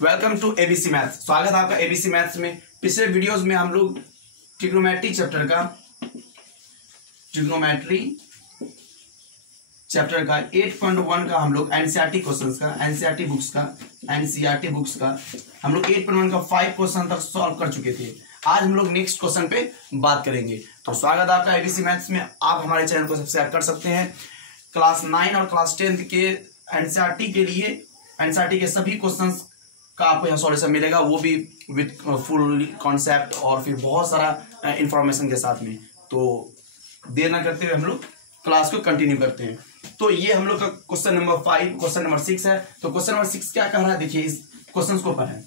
Welcome to ABC maths. स्वागत है आपका एबीसी मैथ्स में। पिछले वीडियोस में हम लोग ट्रिग्नोमेट्री चैप्टर का 8.1 का हम लोग एनसीईआरटी क्वेश्चंस का एनसीईआरटी बुक्स का हम लोग 8.1 का 5 क्वेश्चन तक सॉल्व कर चुके थे। आज हम लोग नेक्स्ट क्वेश्चन पे बात करेंगे। तो स्वागत है आपका एबीसी मैथ्स में। आप हमारे चैनल को सब्सक्राइब कर सकते हैं। क्लास 9 और क्लास 10 के एनसीईआरटी के लिए एनसीईआरटी के सभी क्वेश्चंस का आपको यहाँ सॉल्यूशन मिलेगा, वो भी विद फुल कॉन्सेप्ट और फिर बहुत सारा इंफॉर्मेशन के साथ में। तो देर ना करते हुए हम लोग क्लास को कंटिन्यू करते हैं। तो ये हम लोग का क्वेश्चन नंबर 5 क्वेश्चन नंबर 6 है। तो क्वेश्चन नंबर 6 क्या कह रहा है, देखिए इस क्वेश्चन को पढ़ें।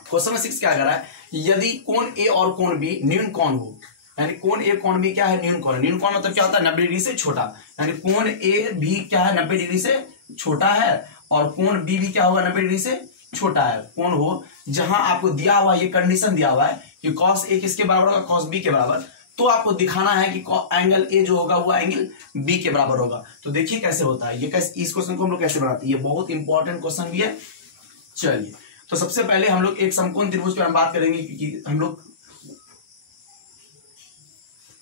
क्वेश्चन नंबर 6 क्या कह रहा है, यदि कोण ए और कोण बी न्यून कोण हो, यानी कोण ए कोण बी क्या है, न्यून कोण। न्यून कोण मतलब क्या होता है, 90 डिग्री से छोटा, यानी कोण ए भी क्या है 90 डिग्री से छोटा है और कोण बी भी क्या होगा 90 डिग्री से छोटा है। कोण हो जहां आपको दिया हुआ ये कंडीशन दिया हुआ है कि cos ए किसके बराबर होगा, cos बी के बराबर, तो आपको दिखाना है कि एंगल ए जो होगा वो एंगल बी के बराबर होगा। तो देखिए कैसे होता है ये, कैसे इस क्वेश्चन को हम लोग कैसे बनाते हैं, ये बहुत इंपॉर्टेंट क्वेश्चन भी है। चलिए तो सबसे पहले हम लोग एक समकोण त्रिभुज के बारे में बात करेंगे, क्योंकि हम लोग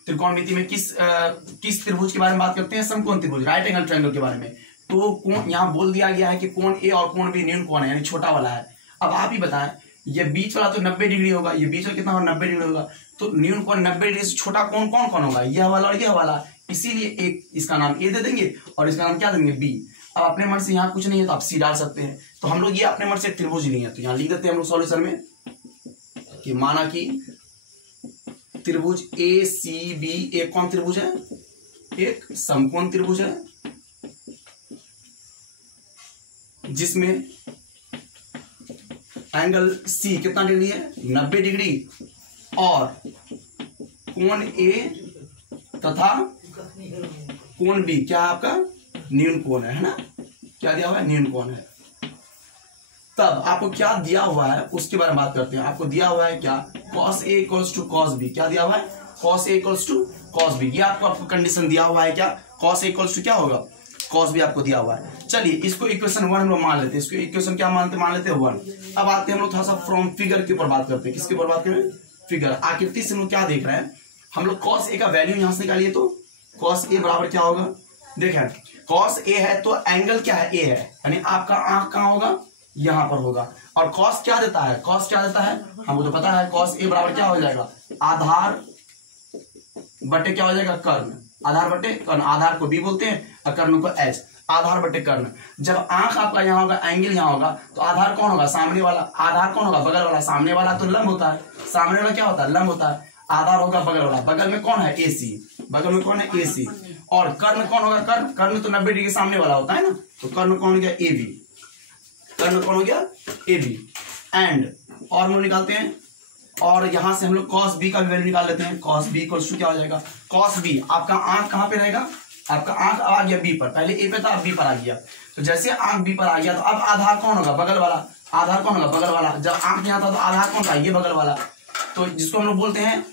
त्रिकोणमिति में किस त्रिभुज के बारे में बात करते हैं, समकोण त्रिभुज, राइट एंगल ट्रायंगल के बारे में। तो कोण यहाँ बोल दिया गया है कि कोण ए और कोण बी न्यून कोण है, यानी छोटा वाला है। अब आप ही बताएं, ये बीच वाला तो 90 डिग्री होगा, ये बीच वाला कितना होगा 90 डिग्री होगा। तो न्यून कोण 90 डिग्री से छोटा कोण कौन कौन होगा, यह वाला और यह वाला। इसीलिए एक इसका नाम ए दे देंगे और इसका नाम क्या देंगे बी। अब अपने मन से यहाँ कुछ नहीं है तो आप सी डाल सकते हैं। तो हम लोग ये अपने मन से त्रिभुज नहीं है तो यहाँ लिख देते हैं हम लोग सॉल्यूशन में कि माना कि त्रिभुज ए सी बी एक कौन त्रिभुज है, एक समकोण त्रिभुज है जिसमें एंगल सी कितना डिग्री है 90 डिग्री और कोण ए तथा कोण बी क्या है आपका न्यून कोण है ना, क्या दिया हुआ है न्यून कोण है। तब आपको क्या दिया हुआ है उसके बारे में बात करते हैं। आपको दिया हुआ है क्या, cos a equals to cos b, क्या दिया हुआ है cos a equals to cos b। ये आपको कंडीशन दिया हुआ है क्या, cos a इक्वल्स टू क्या होगा cos b आपको दिया हुआ है। चलिए इसको इक्वेशन 1 हम लोग मान लेते हैं, इसको इक्वेशन क्या मान लेते हैं 1। अब आते हैं हम लोग थोड़ा सा फ्रॉम फिगर के ऊपर बात करते हैं। किसके ऊपर बात करें, फिगर आकृति से हम लोग क्या देख रहे हैं, हम लोग cos a का वैल्यू यहां से निकालिए। तो cos a बराबर क्या होगा, देखें cos a है तो एंगल क्या है a है, यानी आपका आंख कहां होगा यहां पर होगा। और cos क्या देता है, cos क्या देता है हमको तो पता है, cos a बराबर क्या हो जाएगा आधार बटे क्या हो जाएगा कर्ण, आधार बटे कर्ण। आधार को b बोलते हैं और कर्ण को h, आधार बटे कर्ण। जब आंख आपका यहाँ होगा एंगल यहाँ होगा तो आधार कौन होगा सामने वाला, आधार कौन होगा बगल वाला। सामने वाला तो लंब होता है, सामने वाला क्या होता है लंब होता है। आधार होगा बगल वाला, बगल में कौन है AC, बगल में कौन है AC। और कर्ण कौन होगा, कर्ण तो 90 डिग्री सामने वाला होता है ना, तो कर्ण कौन हो गया AB, कर्ण कौन हो गया AB। एंड और हम लोग निकालते हैं और यहां से हम लोग cos b का वैल्यू निकाल लेते हैं। cos b इक्वल्स टू क्या हो जाएगा, cos b आपका आंख कहां पे रहेगा, आपका आंख आ गया b पर, पहले a पे था अब b पर आ गया। तो जैसे आंख b पर आ गया तो अब आधार कौन होगा बगल वाला, आधार कौन होगा बगल वाला। जब आंख यहाँ था तो आधार कौन था ये बगल वाला, तो जिसको हम लोग बोलते हैं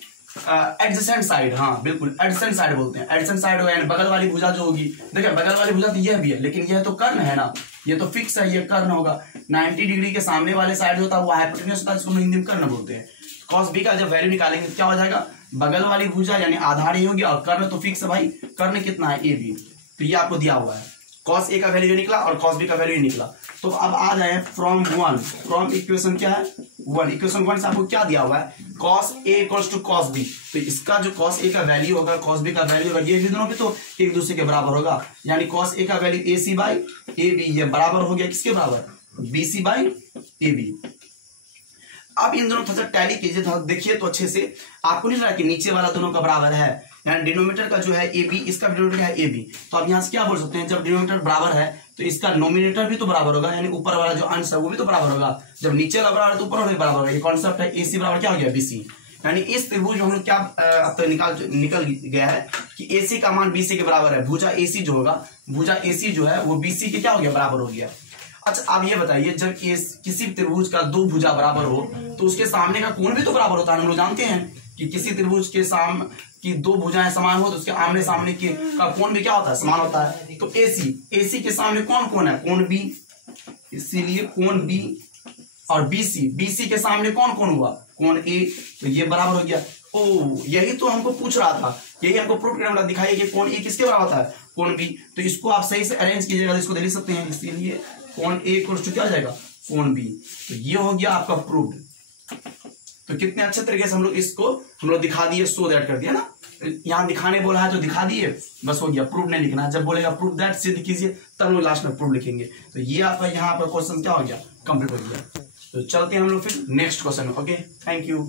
एडजेसेंट साइड। हाँ बिल्कुल एडजेसेंट साइड बोलते हैं, एडजेसेंट साइड होगा यानी बगल वाली भुजा जो होगी। देखिए बगल वाली भुजा तो यह भी है लेकिन यह तो कर्ण है ना, ये तो फिक्स है, ये कर्ण होगा। 90 डिग्री के सामने वाले साइड होता है वो हाइपोटेन्यूस होता है, जिसको हिंदी में कर्ण बोलते हैं। cos b का जब वैल्यू निकालेंगे तो क्या हो जाएगा, बगल वाली भुजा यानी आधार ही होगी और कर्ण तो फिक्स है भाई, कर्ण कितना है AB। तो ये आपको दिया हुआ है, cos a का वैल्यू निकला और cos b का वैल्यू निकला। तो अब आ जाए फ्रॉम इक्वेशन क्या है 1, इक्वेशन 1 से आपको क्या दिया हुआ है cos a equals to cos b। तो इसका जो cos a का वैल्यू होगा cos b का वैल्यू होगा, ये भी दोनों पे तो एक दूसरे के बराबर होगा, यानी cos a का वैल्यू AC बाई AB, ये बराबर हो गया किसके बराबर BC बाई AB। अब इन दोनों थोड़ा सा टैली कीजिए, थोड़ा देखिए तो अच्छे से, आपको नहीं लगा कि नीचे वाला दोनों का बराबर है, यानी डिनोमिनेटर का जो है AB, इसका डिनोमिनेटर है AB। तो आप यहाँ से क्या बोल सकते हैं, जब डिनोमिनेटर बराबर है तो इसका नोमिनेटर भी तो बराबर होगा, यानी ऊपर वाला जो अंश है वो भी तो बराबर होगा। जब नीचे वाला बराबर है तो ऊपर वाला भी बराबर होगा। ये कॉन्सेप्ट है AC बराबर क्या हो गया BC, यानी इस त्रिभुज में हम लोग क्या अब तक निकल गया है कि AC का मान BC के बराबर है। भुजा AC जो होगा, भुजा AC जो है वो BC के क्या हो गया बराबर हो गया। अच्छा आप ये बताइए, जब किसी त्रिभुज का दो भुजा बराबर हो तो उसके सामने का कोण भी तो बराबर होता है। हम लोग जानते हैं कि किसी त्रिभुज के की दो भुजाएं समान हो तो उसके आमने सामने के का कोण भी क्या होता है समान होता है। तो AC के सामने कौन कोण है, कोण B, इसीलिए कोण B और BC, BC के सामने कौन कौन हुआ, कोण A, तो ये बराबर हो गया। ओ यही तो हमको पूछ रहा था, यही हमको प्रूफ करना दिखाइए कि कोण A किसके बराबर होता है, कोण B। तो इसको आप सही से अरेंज कीजिएगा, इसको लिख सकते हैं, इसीलिए कोण A इक्वल्स टू क्या हो जाएगा, कोण B। तो ये हो गया आपका प्रूफ। तो कितने अच्छे तरीके से हम लोग दिखा दिए, सो दैट कर दिया ना। यहाँ दिखाने बोला है तो दिखा दिए, बस हो गया। प्रूफ नहीं लिखना, जब बोलेगा प्रूफ दैट सिद्ध कीजिए तब लोग लास्ट में प्रूफ लिखेंगे। तो ये आपका यहाँ पर क्वेश्चन क्या हो गया, कंप्लीट हो गया। तो चलते हैं हम लोग फिर नेक्स्ट क्वेश्चन में। Okay, thank you.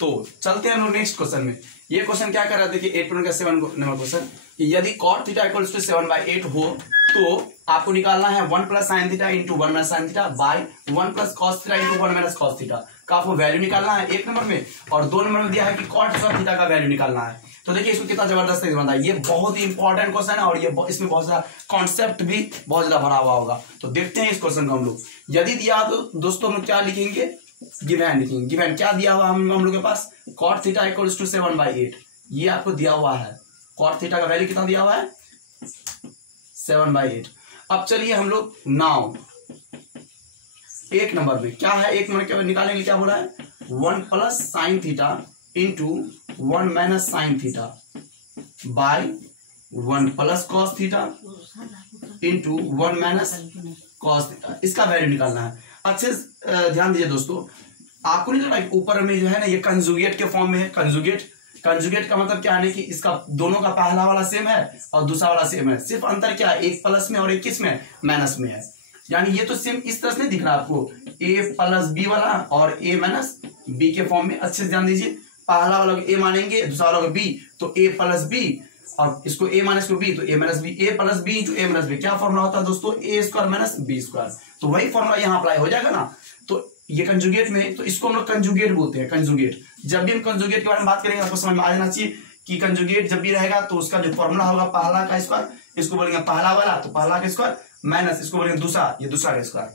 तो चलते हैं हम लोग नेक्स्ट क्वेश्चन में। ये क्वेश्चन क्या कर रहा था कि 8.7 नंबर क्वेश्चन, यदि cot थीटा इक्वल्स टू 7/8 हो तो आपको निकालना है 1 plus sine theta into 1 minus sine theta by 1 plus cos theta into 1 minus cos theta का आपको वैल्यू निकालना है 1 नंबर में, और 2 नंबर में दिया है कि cot स्क्वायर थीटा का वैल्यू निकालना है। तो देखिए इसको कितना जबरदस्त बनता है, ये बहुत ही इंपॉर्टेंट क्वेश्चन है और ये इसमें बहुत सारा कॉन्सेप्ट भी बहुत ज्यादा भरा हुआ होगा। तो देखते हैं इस क्वेश्चन को हम लोग। यदि दिया तो दोस्तों हम लोग क्या लिखेंगे, गिवन लिखेंगे। गिवन क्या दिया हुआ हम लोग के पास, cot थीटा इक्वल्स टू 7/8, ये आपको दिया हुआ है। cot थीटा का वैल्यू कितना दिया हुआ है, 7/8। अब चलिए हम लोग नाउ 1 नंबर में क्या है, 1 नंबर के निकालेंगे, क्या बोला है, 1 plus sine theta into 1 minus sine theta by 1 plus cos theta into 1 minus cos theta, इसका वैल्यू निकालना है। अच्छे ध्यान दीजिए दोस्तों, आपको नहीं लग रहा ऊपर में जो है ना ये कंजुगेट के फॉर्म में है। कंजुगेट का मतलब क्या है कि इसका दोनों का पहला वाला सेम है और दूसरा वाला सेम है, सिर्फ अंतर क्या है, एक प्लस में और एक किस में, माइनस में है। यानी ये तो सेम इस तरह से नहीं दिख रहा आपको, a प्लस बी वाला और a माइनस बी के फॉर्म में। अच्छे से ध्यान दीजिए, पहला वाला को a मानेंगे, दूसरा वाला को b, तो a प्लस बी, और इसको a माइनस को b, तो a minus B, a plus B into a minus B. क्या फॉर्मूला होता है दोस्तों, a square minus B square. तो वही फॉर्मूला यहाँ अप्लाई हो जाएगा ना। तो ये कंजुगेट में, तो इसको हम लोग कंजुगेट बोलते हैं, कंजुगेट। जब भी हम कंजुगेट के बारे में बात करेंगे आपको समझ में आ जाना चाहिए कि कंजुगेट जब भी रहेगा तो उसका जो फॉर्मूला होगा पहला का स्क्वायर, इसको बोलेंगे पहला वाला, तो पहला का स्क्वायर माइनस इसको बोलेंगे दूसरा, ये दूसरा का स्क्वायर।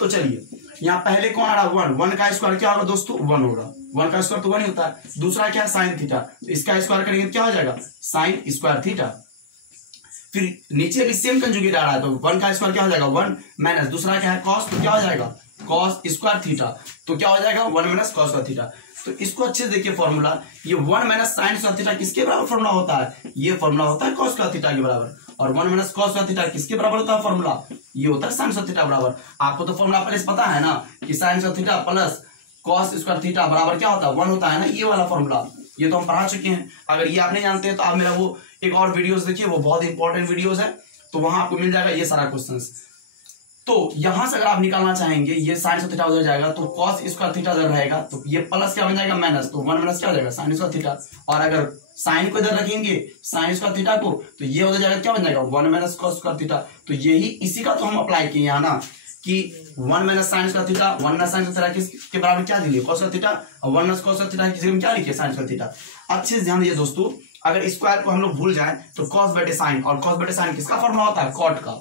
तो चलिए यहाँ पहले कौन आ रहा, 1 का स्क्वायर क्या होगा दोस्तों, 1 होगा। 1 का स्क्वायर तो 1 ही होता है। दूसरा क्या है, साइन थीटा, तो इसका स्क्वायर करेंगे क्या हो जाएगा, साइन स्क्वायर थीटा। फिर नीचे भी सेम कंजुगेट आ रहा है, तो 1 का स्क्वायर क्या हो जाएगा, 1 माइनस दूसरा क्या है कॉस, तो क्या हो जाएगा कॉस स्क्वायर थीटा, तो क्या हो जाएगा 1 माइनस कॉस स्क्वायर थीटा। तो इसको अच्छे से देखिए फॉर्मूला, ये 1 माइनस साइन स्क्वायर थीटा किसके बराबर फॉर्मूला होता है, ये फॉर्मूला होता है कॉस स्क्वायर थीटा के बराबर। और 1 माइनस कॉस स्क्वायर थीटा किसके बराबर होता है फॉर्मूला, ये होता है साइन स्क्वायर थीटा बराबर। आपको तो फॉर्मूला पहले से पता है ना कि sine square theta plus cos square theta बराबर क्या होता है, 1 होता है ना, ये वाला फॉर्मूला, ये तो हम पढ़ा चुके हैं। अगर ये आप नहीं जानते हैं तो आप मेरा वो एक और वीडियोस देखिए, वो बहुत इंपॉर्टेंट वीडियोस है, तो वहां आपको मिल जाएगा ये सारा क्वेश्चंस। तो यहां से अगर आप निकालना चाहेंगे, ये साइन स्क्वायर थीटा उधर जाएगा तो कॉस स्क्वायर थीटा उधर रहेगा, तो ये प्लस क्या बन जाएगा माइनस, तो 1 माइनस क्या हो जाएगा साइन स्क्वायर थीटा। और अगर साइन को इधर रखेंगे साइन स्क्वायर थीटा को, तो ये उधर जाएगा क्या बन जाएगा 1 माइनस कॉस स्क्वायर थीटा। तो यही इसी का तो हम अप्लाई किए यहाँ ना कि 1 minus sine square theta, 1 minus sine square theta किसके बराबर क्या दिए, कॉस स्क्वायर थीटा, और 1 माइनस कॉस स्क्वायर थीटा किसी में क्या लिखे, साइन स्क्वायर थीटा। अच्छे से ध्यान दीजिए दोस्तों, अगर स्क्वायर को हम लोग भूल जाए तो कॉस बटे साइन, और कॉस बटे साइन किसका फॉर्मूला होता है, कॉट का,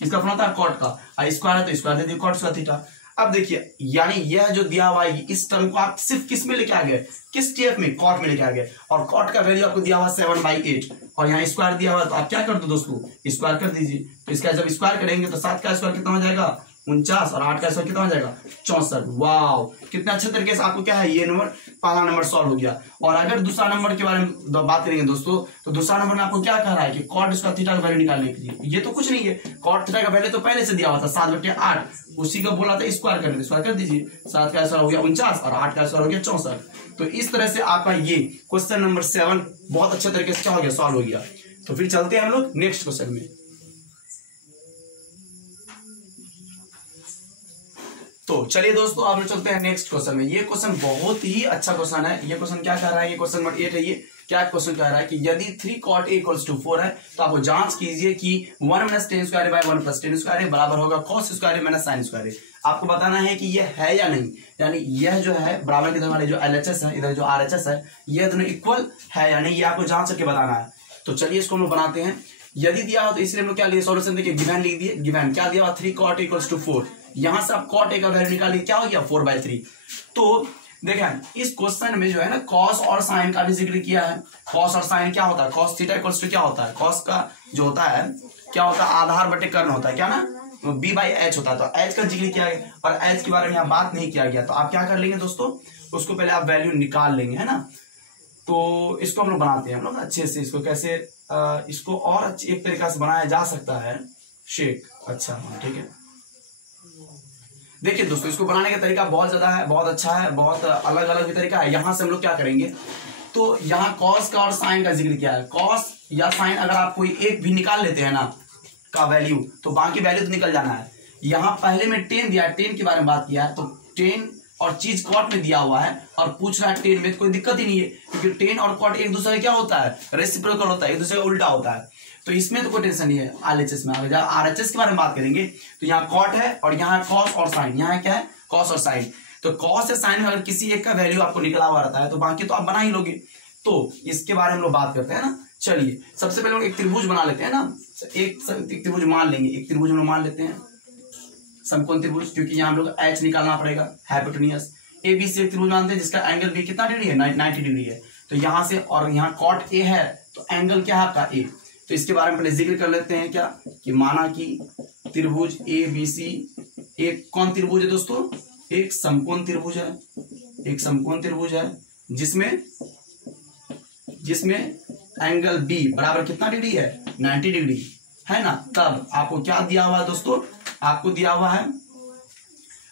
किसका फॉर्मूला होता है कॉट का, और स्क्वायर है तो स्क्वायर दे दिए कॉट स्क्वायर थीटा। अब देखिए यानी यह जो दिया हुआ है इस टर्म को आप सिर्फ किस में लेके आ गए, किस टीएफ में, कॉट में लेके आ गए, और कॉट का वैल्यू आपको दिया हुआ 7/8 और यहाँ स्क्वायर दिया हुआ, तो आप क्या कर दो दोस्तों, स्क्वायर कर दीजिए। तो इसका जब स्क्वायर करेंगे तो 7 का स्क्वायर कितना हो जाएगा 49, और 8 का स्क्वायर कितना हो जाएगा 64। वाओ, कितने अच्छे तरीके से आपको क्या है, ये नंबर पहला नंबर सॉल्व हो गया। और अगर दूसरा नंबर के बारे में बात करेंगे दोस्तों, तो दूसरा नंबर में आपको क्या कह रहा है कि कॉट स्क्वायर थीटा का वैल्यू निकालने के लिए, ये तो कुछ नहीं है, कॉट थीटा का वैल्यू तो पहले से दिया हुआ था 7/8, उसी को बोला था स्क्वायर करने, स्क्वायर कर दीजिए। 7 का स्क्वायर हो गया 49 और 8 का स्क्वायर हो गया 64। तो इस तरह से आपका ये क्वेश्चन नंबर 7 बहुत अच्छे तरीके से क्या हो गया, सॉल्व हो गया। तो फिर चलते हैं हम लोग नेक्स्ट क्वेश्चन में। तो चलिए दोस्तों आप लोग चलते हैं नेक्स्ट क्वेश्चन में। ये क्वेश्चन बहुत ही अच्छा क्वेश्चन है। ये क्वेश्चन क्या कह रहा है, ये क्वेश्चन नंबर 8 है। ये क्या क्वेश्चन कह रहा है कि यदि 3 cot a = 4 है तो आप जांच कीजिए कि 1 - tan square by 1 + tan square बराबर होगा cos square minus sin square. आपको बताना है कि ये है या नहीं, यानी यह जो है बराबर के इधर वाले जो LHS है, इधर जो RHS है, ये दोनों इक्वल है या नहीं, ये आपको जांच करके बताना है। तो चलिए इसको हम लोग बनाते हैं। यदि दिया हो तो इसलिए हम लोग क्या लिए, सॉल्यूशन देखिए, गिवन लिख दिए। गिवन क्या दिया हुआ, 3 cot a = 4। यहां से आप cot a का वैल्यू निकालिए, क्या हो गया 4/3। तो देखें इस क्वेश्चन में जो है ना कॉस और साइन का भी जिक्र किया है। कॉस और साइन क्या होता है, कॉस थीटा इक्वल्स टू क्या होता है, कॉस का जो होता है क्या होता है, आधार बटे कर्ण होता है, क्या ना, तो b बाई एच होता है। तो एच का जिक्र किया गया और एच के बारे में यहाँ बात नहीं किया गया, तो आप क्या कर लेंगे दोस्तों, उसको पहले आप वैल्यू निकाल लेंगे, है ना। तो इसको हम लोग बनाते हैं, हम लोग अच्छे से इसको कैसे इसको और एक तरीका से बनाया जा सकता है, शेक। अच्छा ठीक है, देखिए दोस्तों इसको बनाने का तरीका बहुत ज्यादा है, बहुत अच्छा है, बहुत अलग अलग भी तरीका है। यहां से हम लोग क्या करेंगे, तो यहाँ कॉस का और साइन का जिक्र किया है। कॉस या साइन अगर आप कोई एक भी निकाल लेते हैं ना का वैल्यू, तो बाकी वैल्यू तो निकल जाना है। यहाँ पहले में टेन दिया है, टेन के बारे में बात किया है, तो टेन और चीज कॉट में दिया हुआ है और पूछ रहा है टेन में, तो कोई दिक्कत ही नहीं है, क्योंकि टेन और कॉट एक दूसरे का क्या होता है, रेसिप्रोकल होता है, एक दूसरे का उल्टा होता है। तो इसमें तो कोई टेंशन नहीं है। आरएचएस में अगर आरएचएस के बारे में बात करेंगे तो यहाँ कॉट है और यहाँ कॉस और साइन, यहाँ क्या है, कॉस और साइन। तो कॉस या साइन में अगर किसी एक का वैल्यू आपको निकला हुआ रहता है तो बाकी तो आप बना ही लोगे। तो इसके बारे में हम लोग बात करते हैं ना। चलिए सबसे पहले हम एक त्रिभुज बना लेते हैं ना, एक त्रिभुज मान लेंगे, एक त्रिभुज हम लोग मान लेते हैं समकोण त्रिभुज, क्योंकि यहाँ हम लोग एच निकालना पड़ेगा, हाइपोटेन्यूस। एबीसी एक त्रिभुज मानते हैं जिसका एंगल बी कितना डिग्री है, 90 डिग्री है। तो यहाँ से और यहाँ कॉट ए है तो एंगल क्या है आपका ए। तो इसके बारे में पहले जिक्र कर लेते हैं क्या, कि माना कि त्रिभुज ए बी सी एक कौन त्रिभुज है दोस्तों, एक समकोण त्रिभुज है, एक समकोण त्रिभुज है जिसमें एंगल बी बराबर कितना डिग्री है, 90 डिग्री है ना। तब आपको क्या दिया हुआ है दोस्तों, आपको दिया हुआ है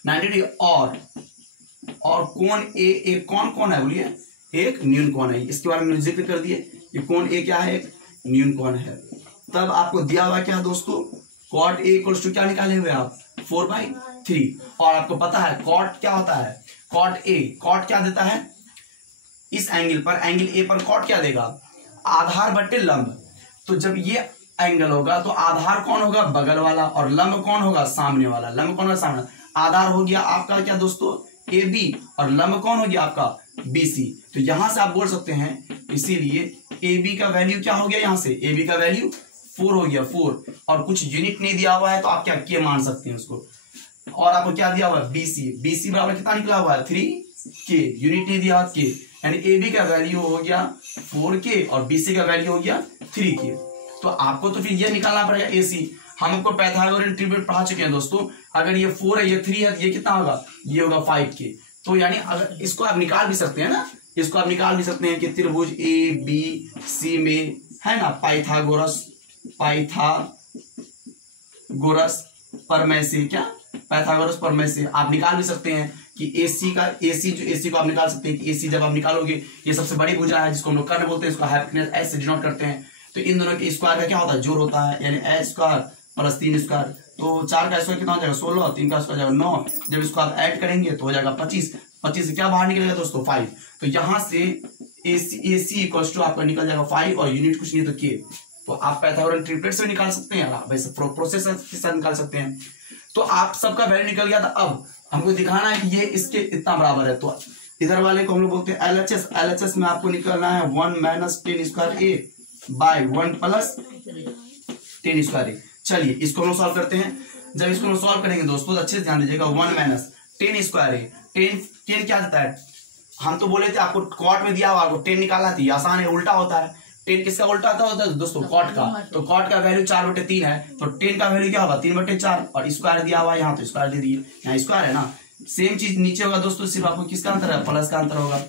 90 डिग्री और कोण ए एक कौन है बोलिए, एक न्यून कोण है। इसके बारे में जिक्र कर दिए कि कोण ए क्या है, एक न्यून कोण है। तब आपको दिया हुआ क्या दोस्तों, कॉट ए इक्वल्स टू क्या निकाले हुए आप, 4/3। और आपको पता है कॉट क्या होता है, कॉट ए, कॉट क्या देता है इस एंगल पर, एंगल ए पर कॉट क्या देगा, आधार बटे लंब। तो जब ये एंगल होगा तो आधार कौन होगा, बगल वाला, और लंब कौन होगा, सामने वाला। लंब कौन होगा, सामने। आधार हो गया आपका क्या दोस्तों, ए बी, और लंब कौन हो गया आपका, बी सी। तो यहां से आप बोल सकते हैं, इसीलिए ए बी का वैल्यू क्या हो गया, यहां से ए बी का वैल्यू 4 हो गया, 4। और कुछ यूनिट नहीं दिया हुआ है तो आप क्या के मान सकते हैं उसको। और आपको क्या दिया हुआ है, बी सी, बी सी बराबर कितना निकला हुआ है, 3K, यूनिट नहीं दिया हुआ के, यानी ए बी का वैल्यू हो गया 4K और बी सी का वैल्यू हो गया 3K। तो आपको तो फिर ये निकालना पड़ेगा ए सी। हम आपको पाइथागोरस ट्रिब्यूट पढ़ा चुके हैं दोस्तों, अगर ये 4 है, ये 3 है, ये कितना होगा, ये होगा 5K। तो यानी अगर इसको आप निकाल भी सकते हैं ना, इसको आप निकाल भी सकते हैं कि त्रिभुज ए बी सी में है ना पाइथागोरस प्रमेय से, क्या पाइथागोरस प्रमेय से आप निकाल भी सकते हैं कि एसी को आप निकाल सकते हैं कि एसी जब आप निकालोगे, ये सबसे बड़ी भुजा है जिसको हम लोग कर्ण बोलते हैं, इसको हाइपोटेन्यूस एच से डिनोट करते हैं। तो इन दोनों के स्क्वायर का क्या होता है, जोड़ होता है, यानी एच स्क्वायर प्लस 3 स्क्वायर। तो 4 का स्क्वायर कितना हो जाएगा, 16, 3 का स्क्वायर जाएगा 9। जब इसको आप ऐड करेंगे तो हो जाएगा 25 से क्या बाहर निकलेगा दोस्तों, 5। तो यहां से एसी इक्वल्स टू आपका निकल जाएगा 5 और यूनिट कुछ नहीं तो के। तो आप पाइथागोरस ट्रिपलेट से निकाल सकते हैं, वैसे प्रोसेस के साथ निकाल सकते हैं। तो आप सबका वैल्यू निकल गया था। अब हमको दिखाना है कि ये इसके इतना बराबर है, तो इधर वाले को हम लोग बोलते हैं एलएचएस। एलएचएस में आपको निकलना है 1 माइनस 10 स्क्वायर ए बाय 1 प्लस 10 स्क्वायर ए। चलिए इसको हम सॉल्व करते हैं। जब इसको हम सॉल्व करेंगे दोस्तों अच्छे से ध्यान दीजिएगा, 1 माइनस 10 स्क्वायर ए, 10 क्या देता है, हम तो बोले थे आपको कॉट में दिया हुआ, आपको 10 निकालना थी, आसान है, उल्टा होता है। 10 किसका उल्टा होता है दोस्तों, कॉट का। तो कॉट का वैल्यू 4/3 है, तो 10 का वैल्यू क्या होगा, 3/4। और स्क्वायर दिया हुआ है यहाँ, तो स्क्वायर दे दिए, यहाँ स्क्वायर है ना। सेम चीज नीचे होगा दोस्तों, सिर्फ आपको किसका अंतर है, प्लस का अंतर होगा।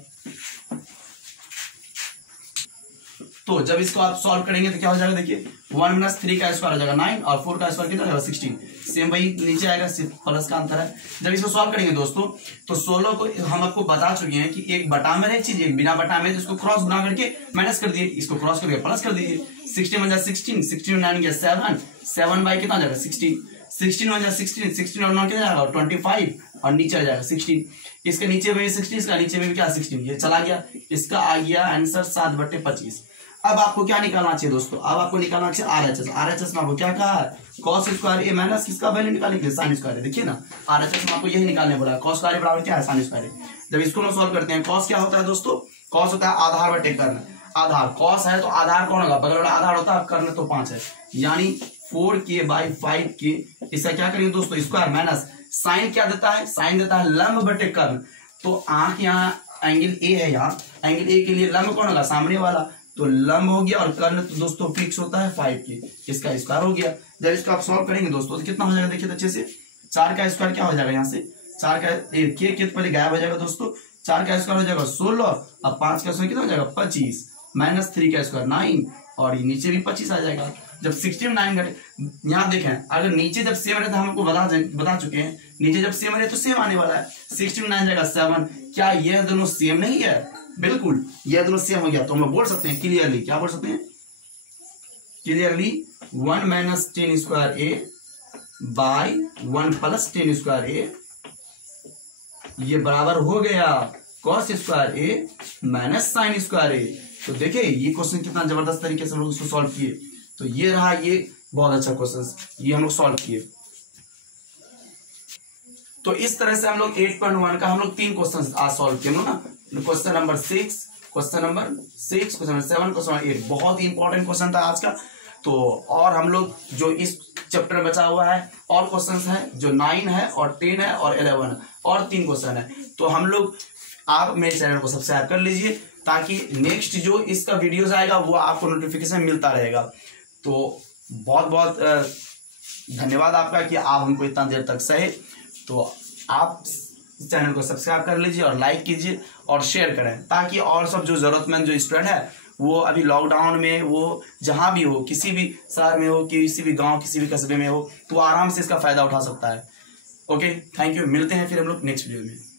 तो जब इसको आप सॉल्व करेंगे तो क्या हो जाएगा, देखिए 1 माइनस 3 का स्क्वायर हो जाएगा 9 और 4 का स्क्वायर कितना हो जाएगा 16। सेम वही नीचे आएगा, सिर्फ प्लस का अंतर है। जब इसको सॉल्व करेंगे दोस्तों तो 16 को हम आपको बता चुके हैं कि एक बटा में एक चीज, एक बिना बटा में, इसको क्रॉस बना करके माइनस कर दिए, इसको क्रॉस करके प्लस कर दीजिए। 16 बन जाए 16, 16 9 गया 7, 7 बाई कितना जाएगा 16, 16 बन जाए 16, 16 और 9 कितना जाएगा 25 और नीचे आ जाएगा 16। इसके नीचे में 16, इसका नीचे में भी क्या 16, ये चला गया। इसका आ गया आंसर 7/25। अब आपको क्या निकालना चाहिए दोस्तों, अब आपको निकालना चाहिए आरएचएस। आरएचएस में आपको क्या कहा है, कॉस स्क्वायर ए माइनस किसका वैल्यू निकालने के लिए, साइन स्क्वायर। देखिए ना आरएचएस में आपको यही निकालने बोला, कॉस स्क्वायर बराबर क्या है, साइन स्क्वायर। जब इसको हम सॉल्व करते हैं, कॉस क्या होता है दोस्तों, कॉस होता है आधार बटे कर्ण। आधार कॉस है तो आधार कौन होगा, बगल वाला आधार होता है, कर्ण तो 5 है, यानी 4K/5K। इसका क्या करेंगे दोस्तों, स्क्वायर माइनस साइन क्या देता है, साइन देता है लंब बटे कर्ण। तो आंख यहाँ एंगल ए है, यहाँ एंगल ए के लिए लंब कौन होगा, सामने वाला, तो लंब हो गया, और कर्ण तो दोस्तों फिक्स होता है 5 की, इसका स्क्वायर हो गया। जब इसको आप सॉल्व करेंगे दोस्तों तो कितना हो जाएगा, देखिए अच्छे से, 4 का स्क्वायर क्या हो जाएगा, यहाँ से 4 का के पहले गायब हो जाएगा दोस्तों, 4 का स्क्वायर हो जाएगा 16, अब 5 का स्क्वायर कितना हो जाएगा 25, माइनस 3 का स्क्वायर 9, और ये नीचे भी 25 आ जाएगा। जब 16 में 9 घटे, यहाँ देखें अगर नीचे जब सेम रहे तो हमको बता चुके हैं, नीचे जब सेम रहे तो सेम आने वाला है, 16 में 9 जाएगा 7, क्या ये दोनों सेम नहीं है, बिल्कुल ये दोनों सेम हो गया। तो हम लोग बोल सकते हैं क्लियरली, क्या बोल सकते हैं क्लियरली, 1 माइनस 10 स्क्वायर ए बाय 1 प्लस 10 स्क्वायर ए, ये बराबर हो गया कॉस स्क्वायर ए माइनस साइन स्क्वायर ए। तो देखिए ये क्वेश्चन कितना जबरदस्त तरीके से हम लोग इसको सॉल्व किए, तो ये रहा, ये बहुत अच्छा क्वेश्चन, ये हम लोग सॉल्व किए। तो इस तरह से हम लोग 8.1 का हम लोग 3 क्वेश्चन आज सॉल्व किए ना, question number 6, question number 6, question number 7, question number 8, बहुत ही इंपॉर्टेंट क्वेश्चन था आज का। तो और हम लोग जो इस चैप्टर में बचा हुआ है और क्वेश्चंस है जो 9 है और 10 है और 11 है, और 3 क्वेश्चन है। तो हम लोग, आप मेरे चैनल को सब्सक्राइब कर लीजिए ताकि नेक्स्ट जो इसका वीडियोस आएगा वो आपको नोटिफिकेशन मिलता रहेगा। तो बहुत बहुत धन्यवाद आपका कि आप हमको इतना देर तक सहे। तो आप चैनल को सब्सक्राइब कर लीजिए और लाइक कीजिए और शेयर करें, ताकि और सब जो जरूरतमंद जो स्टूडेंट है वो अभी लॉकडाउन में, वो जहां भी हो, किसी भी शहर में हो, किसी भी गांव, किसी भी कस्बे में हो, तो आराम से इसका फायदा उठा सकता है। ओके, थैंक यू, मिलते हैं फिर हम लोग नेक्स्ट वीडियो में।